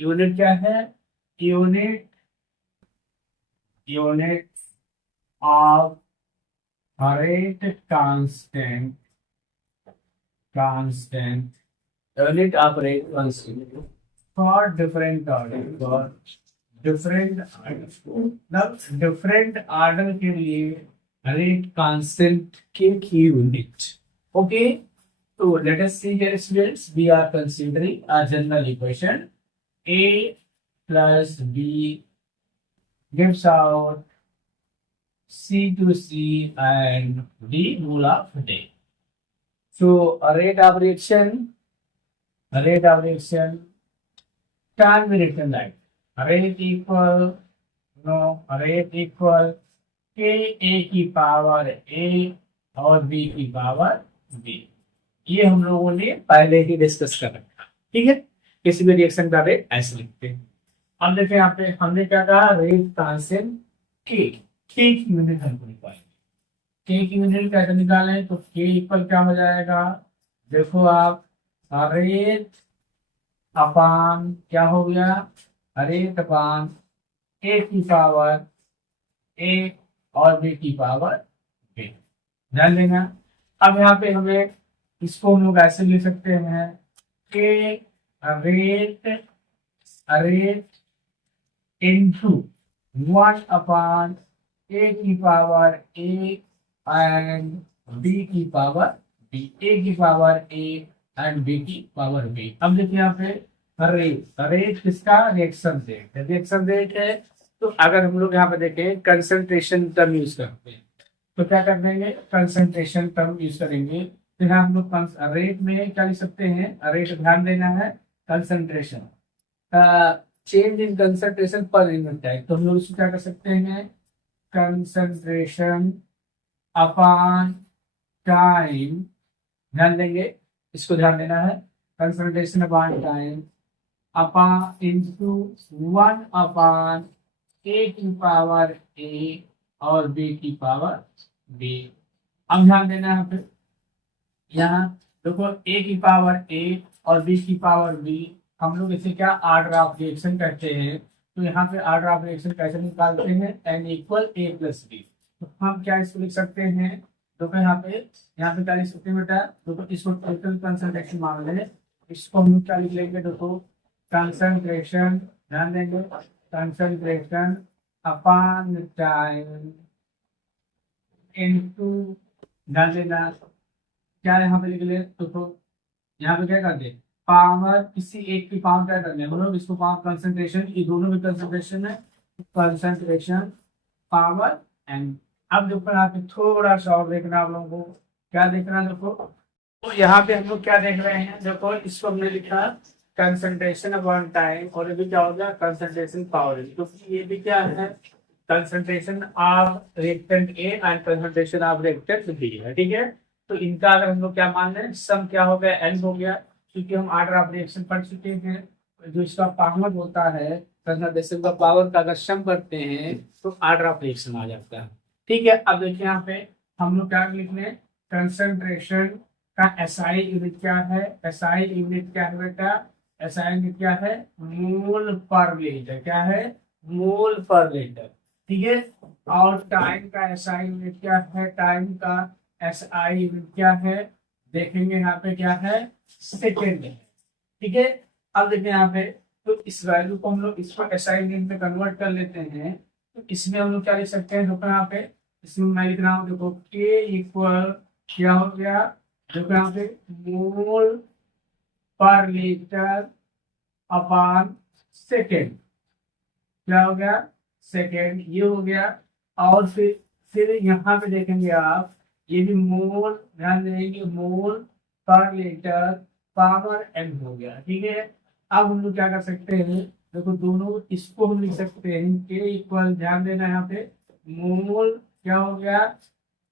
Unit क्या है? Unit unit of rate constant unit of rate constant for different order, different order के लिए rate constant के की यूनिट। ओके, तो let us see here students, we are considering a general equation a plus b gives out c to c and d rule of day. So a rate of reaction can be written like rate equal, no, rate equal k a की power a और b की power b। ये हम लोगों ने पहले ही discuss कर रखा, ठीक है। किसी भी रिएक्शन का रेट ऐसे लिखते हैं। अब देखिए यहाँ पे हमने क्या कहा, रेट कांस्टेंट के की यूनिट हमको निकालें। के की यूनिट कैसे निकालें, तो के इक्वल क्या हो जाएगा, देखो आप, रेट अपान क्या हो गया, रेट अपान ए की पावर ए और बी की पावर बी। ध्यान देना। अब यहाँ पे हमें इसको हम लोग ऐसे लिख सकते हैं कि रेट रेट इनटू 1 ए की पावर ए एंड बी की पावर बी, ए की पावर ए एंड बी की पावर बी। अब देखिए यहाँ पे रेट रेट किसका, रिएक्शन रेट है। तो अगर हम लोग यहाँ पे देखें कंसंट्रेशन टर्म यूज करते हैं, तो क्या कर देंगे, कंसंट्रेशन टर्म यूज करेंगे। तो यहाँ हम लोग रेट में क्या लिख सकते हैं, रेट ध्यान देना है, concentration change in concentration per unit time. तो हम लोग इसको क्या कर सकते हैं, कंसंट्रेशन अपॉन टाइम, ध्यान देंगे, इसको ध्यान देना है, concentration upon time upon into 1 ए की पावर ए और बी की पावर बी। अब ध्यान देना है यहाँ पे, यहाँ देखो ए की पावर ए और बी की पावर बी, हम लोग इसे क्या ऑर्डर ऑफ रिएक्शन कहते हैं। तो यहाँ पे ऑर्डर ऑफ रिएक्शन कैसे निकालते हैं, एन इक्वल ए प्लस बी। तो हम क्या इसको लिख सकते हैं, देखो यहाँ पे क्या लिख सकते हैं बेटा, देखो इसको टोटल कंसंट्रेशन मान लें, इसको हम क्या लिख लेंगे, देखो कंसंट्रेशन, ध्यान देंगे, कंसंट्रेशन अपॉन टाइम इनटू, ध्यान देना, क्या यहाँ पे लिख ले, तो यहाँ पे क्या कर दे, पावर किसी एक की पावर क्या करने, मतलब इसको पावर कंसंट्रेशन, ये दोनों भी कंसंट्रेशन है, कंसंट्रेशन पावर एंड। अब देखो यहाँ पे थोड़ा सा और देखना आप लोगों को, क्या देखना, देखो तो यहाँ पे हम लोग क्या देख रहे हैं, देखो इसको हमने लिखा कंसंट्रेशन अपॉन टाइम और ये भी क्या हो गया, कंसंट्रेशन पावर। तो ये भी क्या है, concentration of reactant A and concentration of reactant B है, ठीक है। तो इनका अगर हम लोग क्या मान लें, सम क्या हो गया, एन हो गया, क्योंकि हम ऑर्डर ऑफ रिएक्शन पढ़ चुके हैं। जो इसका पावर होता है, कंसंट्रेशन का पावर का अगर सम करते हैं तो ऑर्डर ऑफ रिएक्शन आ जाता है, ठीक है। अब देखिए यहाँ पे हम लोग क्या लिख लें, कंसंट्रेशन का एसआई यूनिट क्या है, एसआई यूनिट क्या है बेटा, एसआई यूनिट क्या है, मोल पर लीटर, क्या है, मोल पर लीटर, ठीक है। और टाइम का एसआई यूनिट क्या है, टाइम का एसआई यूनिट क्या है, देखेंगे यहाँ पे क्या है, सेकेंड है, ठीक है। अब देखिए यहाँ पे, तो इस वैल्यू को हम लोग इसको एसआई यूनिट में कन्वर्ट कर लेते हैं। तो इसमें हम लोग क्या लिख सकते हैं, देखो यहाँ पे, इसमें मैं लिख रहा हूँ, देखो के इक्वल क्या हो गया, देखो यहाँ पे मोल पर लीटर अपॉन सेकेंड, क्या हो गया, सेकेंड, ये हो गया। और फिर यहाँ पे देखेंगे आप, ये भी मोल, ध्यान देंगे, मोल पर लीटर पावर एन हो गया, ठीक है। अब हम लोग क्या कर सकते हैं, देखो दोनों इसको हम लिख सकते हैं के इक्वल, ध्यान देना यहाँ पे, मोल क्या हो गया,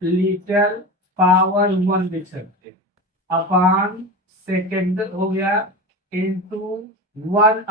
लीटर पावर 1 लिख सकते हैं, अपॉन सेकेंड हो गया, इंटू 1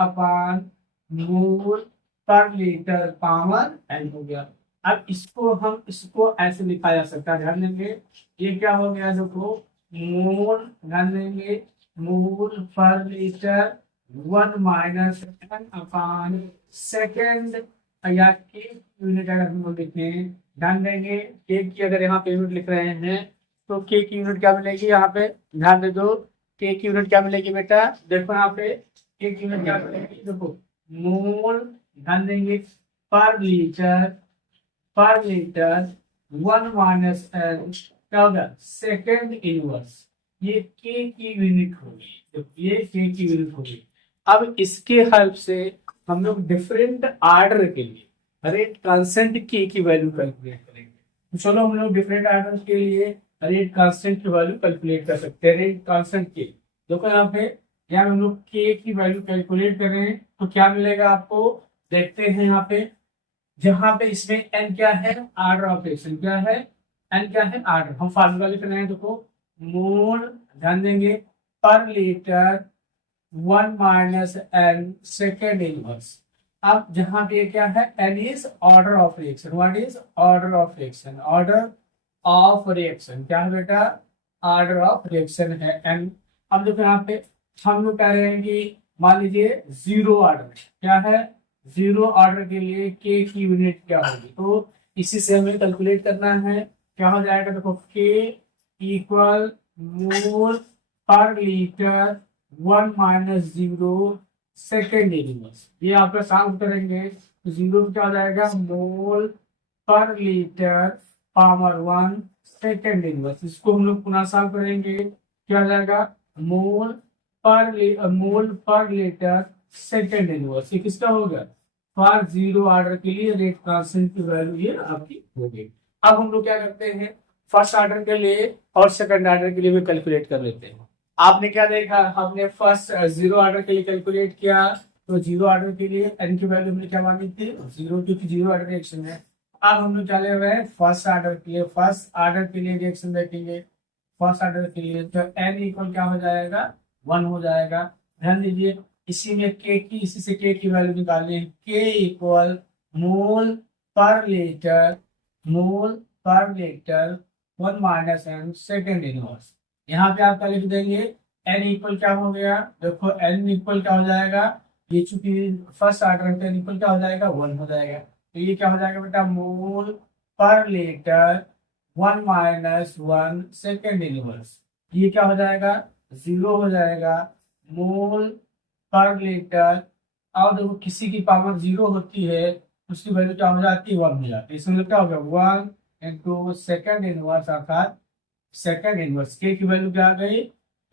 मोल पर लीटर पावर एन हो गया। अब इसको ऐसे लिखा जा सकता है, ध्यान देंगे, ये क्या हो गया, देखो मोल, ध्यान देंगे, मोल पर लीटर 1 माइनस एन अपान सेकेंड, या के यूनिट अगर हम लोग लिखते हैं, ध्यान देंगे के की अगर यहाँ पे यूनिट लिख रहे हैं तो के की यूनिट क्या मिलेगी, यहाँ पे ध्यान दे दो, के की यूनिट क्या मिलेगी बेटा, देखो यहाँ पे के की यूनिट क्या मिलेगी, देखो मोल, ध्यान देंगे पर लीटर 1 माइनस एन क्या होगा, सेकेंड इनवर्स, ये के की यूनिट होगी, तो ये के की यूनिट होगी। अब इसके हेल्प से हम लोग डिफरेंट आर्डर के लिए रेट कांस्टेंट के की वैल्यू कैलकुलेट करेंगे। तो चलो हम लोग डिफरेंट आर्डर के लिए रेट कांस्टेंट की वैल्यू कैलकुलेट कर सकते हैं। रेट कांस्टेंट के देखो यहाँ हम लोग के की वैल्यू कैलकुलेट कर रहे हैं तो क्या मिलेगा आपको, देखते हैं यहाँ पे, जहां पे इसमें एन क्या है, आर्डर ऑफ रिएक्शन क्या है, एन क्या है, आर्डर, हम फार्मूला लिख रहे हैं, देखो मोल, ध्यान देंगे per litre 1 minus n second inverse. अब जहां पे क्या है, n is order of reaction, what is order of reaction, order of reaction क्या है बेटा, ऑर्डर ऑफ रिएक्शन है एन। अब देखो यहाँ पे हम लोग कह रहे हैं कि मान लीजिए जीरो ऑर्डर क्या है, जीरो ऑर्डर के लिए के की यूनिट क्या होगी, तो इसी से हमें कैलकुलेट करना है, क्या हो जाएगा, देखो के इक्वल मोल per litre 1 minus zero second inverse, ये आपका सॉल्व करेंगे तो जीरो क्या हो जाएगा, मोल per litre power 1 second inverse, इसको हम लोग पुनः सॉल्व करेंगे, क्या हो जाएगा, मोल पर लीटर सेकेंड इनवर्स, ये किसका होगा, फॉर जीरो ऑर्डर के लिए रेट कांस्टेंट की वैल्यू ये आपकी होगी। अब हम लोग क्या करते हैं, फर्स्ट ऑर्डर के लिए और सेकंड ऑर्डर के लिए भी कैलकुलेट कर लेते हैं। आपने क्या देखा, हमने फर्स्ट जीरो ऑर्डर के लिए कैलकुलेट किया, तो जीरो ऑर्डर के लिए एन की वैल्यू हमने क्या मानी थी, जीरो, क्योंकि जीरो ऑर्डर रिएक्शन है। अब हम लोग चले हुए हैं फर्स्ट ऑर्डर के लिए, फर्स्ट ऑर्डर के लिए रिएक्शन देखेंगे, फर्स्ट ऑर्डर के लिए तो एन इक्वल क्या हो जाएगा, 1 हो जाएगा। ध्यान दीजिए इसी में के की, इसी से के की वैल्यू निकालनी है, के इक्वल मोल per litre, mole per litre 1 minus n second inverse. यहाँ पे आप क्या लिख देंगे, एन इक्वल क्या हो गया, देखो एन इक्वल क्या हो जाएगा, ये चूंकि फर्स्ट ऑर्डर एन इक्वल क्या हो जाएगा, 1 हो जाएगा, तो ये क्या हो जाएगा बेटा, मोल per litre 1 minus 1 second inverse, ये क्या हो जाएगा, 0 हो जाएगा, मोल पर लीटर। और देखो किसी की पावर 0 होती है उसकी वैल्यू क्या हो जाती है, 1 हो जाती है, इसमें क्या हो गया 1 इंटू सेकेंड इनवर्स, अर्थात सेकेंड इनवर्स के की वैल्यू क्या आ गई,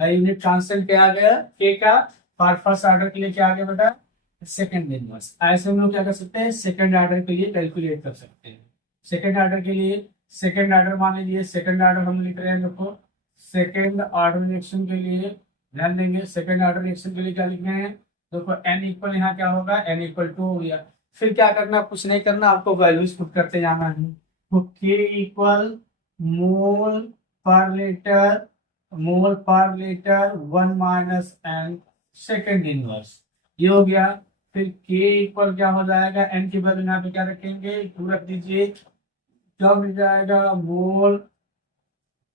यूनिट कांस्टेंट क्या आ गया, के का, फर्स्ट ऑर्डर के लिए क्या आ गया बेटा, सेकेंड इनवर्स। ऐसे हम लोग क्या कर सकते हैं, सेकेंड ऑर्डर के लिए कैलकुलेट कर सकते हैं। सेकेंड ऑर्डर के लिए, सेकेंड ऑर्डर मान लीजिए, सेकेंड ऑर्डर हम लिख रहे हैं, देखो सेकेंड ऑर्डर रिएक्शन के लिए ध्यान देंगे, सेकेंड ऑर्डर रिएक्शन के लिए क्या लिख रहे हैं, देखो एन इक्वल यहाँ क्या होगा, एन इक्वल 2 हो गया, फिर क्या करना, कुछ नहीं करना, आपको वैल्यूज पुट करते जाना है, तो के इक्वल मोल per litre, mole per litre 1 minus n second inverse, ये हो गया। फिर के इक्वल क्या हो जाएगा, एन की वैल्यू यहाँ पे क्या रखेंगे, 2 रख दीजिए, क्या मिल जाएगा, मोल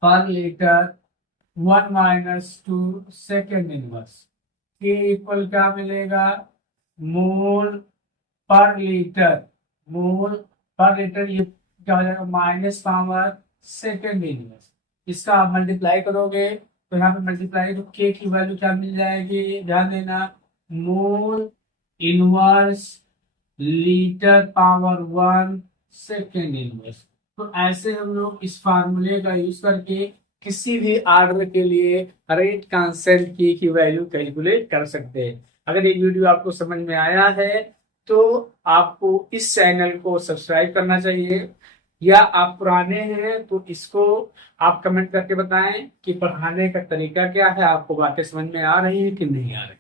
per litre 1 minus 2 second inverse, के इक्वल क्या मिलेगा, मोल per litre, mole per litre ये क्या हो जाएगा, माइनस पावर सेकेंड इनवर्स, इसका आप मल्टीप्लाई करोगे तो यहाँ पे मल्टीप्लाई, तो के की वैल्यू क्या मिल जाएगी, ध्यान देना, mole inverse litre power 1 second inverse. तो ऐसे हम लोग इस फार्मूले का यूज करके किसी भी आर्डर के लिए रेट कांस्टेंट की वैल्यू कैलकुलेट कर सकते हैं। अगर ये वीडियो आपको समझ में आया है तो आपको इस चैनल को सब्सक्राइब करना चाहिए, या आप पुराने हैं तो इसको आप कमेंट करके बताएं कि पढ़ाने का तरीका क्या है, आपको बातें समझ में आ रही है कि नहीं आ रही।